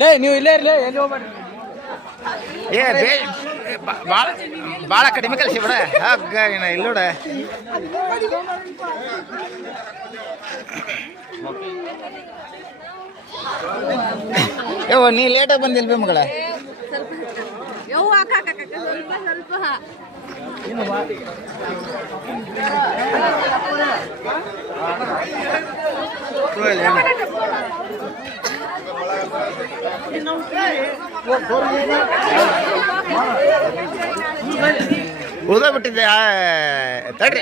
ಲೇ ನೀವು ಇಲ್ಲೇ ಇರ್ಲಿ ಎಲ್ಲಿ ಹೋಗ್ಬೇಡಿ? ಏ ಬೇ ಭಾಳ ಭಾಳ ಕಡಿಮೆ ಕಲಿಸಿ ಬಿಡ. ಹಗ್ಗ ಏನ ಇಲ್ಲೋಡ ಯವ್ವ ನೀ ಲೇಟಾಗಿ ಬಂದಿಲ್ವೇ ಮಗಳೇ ಮಗಳ? ಸ್ವಲ್ಪ ತಡ್ರಿ.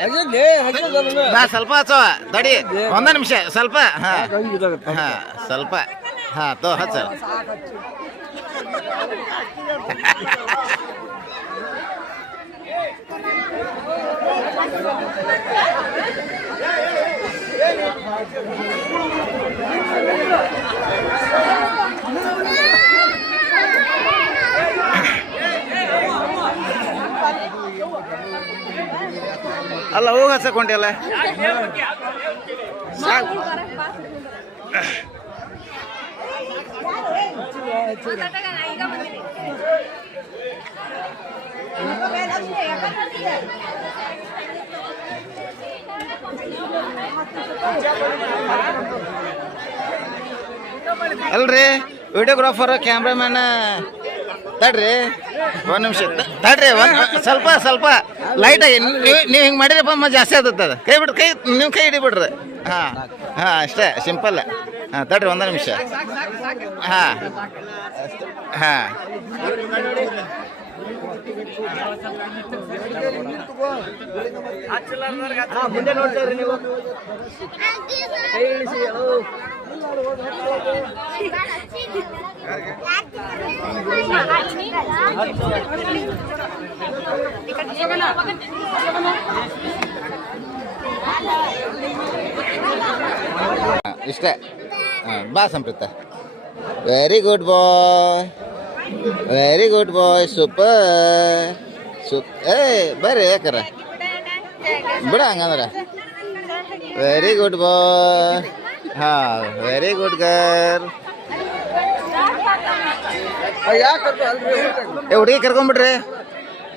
ನಾ ಸ್ವಲ್ಪ ಹಚ್ಚವ, ತಡಿ, ಒಂದ ನಿಮಿಷ, ಸ್ವಲ್ಪ, ಹಾ. ಹಾ, ಸ್ವಲ್ಪ, ಹಾ, ತೋ, ಹಚ್ಚ. ಅಲ್ಲ ಹೋಗಿ ಹಚ್ಚಕೊಂಟಿಲ್ಲ ಸಾಕು ಈಗ ಅಲ್ರಿ ವಿಡಿಯೋಗ್ರಾಫರ್ ಕ್ಯಾಮ್ರಾಮ್ಯಾನ್ ತಡ್ರಿ, ಒಂದ್ ನಿಮಿಷ, ತಡ್ರಿ, ಒಂದ್ ಸ್ವಲ್ಪ ಸ್ವಲ್ಪ ಲೈಟ್ ಆಗಿ ನೀವು ನೀವು ಹಿಂಗೆ ಮಾಡಿರಪ್ಪ ಮ ಜಾಸ್ತಿ ಆದತ್ತದ ಕೈ ಬಿಡ್ರಿ ಕೈ ನೀವು ಕೈ ಹಿಡಿಬಿಡ್ರಿ ಹಾಂ ಹಾಂ, ಅಷ್ಟೇ ಸಿಂಪಲ್ ಹಾಂ, ತಡ್ರಿ, ಒಂದ ನಿಮಿಷ. ಹಾಂ ಹಾಂ. ಮುಂದೆ ನೋಡ್ತಾ ಇರ್ರಿ ನೀವು ಕೈ ಇಳಿಸಿ ಓ. ಹಾಂ, ಇಷ್ಟೇ ಹಾಂ ಬಾ Samprita very good boy very good boy super soup ಏ ಬರ್ರಿ ಯಾಕಾರ? ಬಿಡ ಹಂಗಂದ್ರೆ. ವೆರಿ ಗುಡ್ ಬಾಯ್ ಹಾಂ ವೆರಿ ಗುಡ್ ಗರ್ ಏ, ಹುಡುಗಿ ಕರ್ಕೊಂಬಿಡ್ರಿ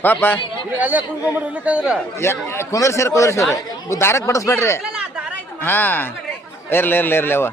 ಪಾಪ. ಇಲ್ಲಿ ಅಲ್ಲೇ ಕುಂತ್ಕೊಂಡ್ಬಿಡ್ರಿ ಇಲ್ಲಿ ಕದ್ರ ಯಾ ಕುಂದರ್ಸಿರ ಕುಂದರ್ಸಿರಿ ದಾರಕ್ಕೆ ಬಡಿಸ್ಬೇಡ್ರಿ. ಹಾಂ, ಇರ್ಲಿ ಇರ್ಲಿ ಇರ್ಲಿ ಅವ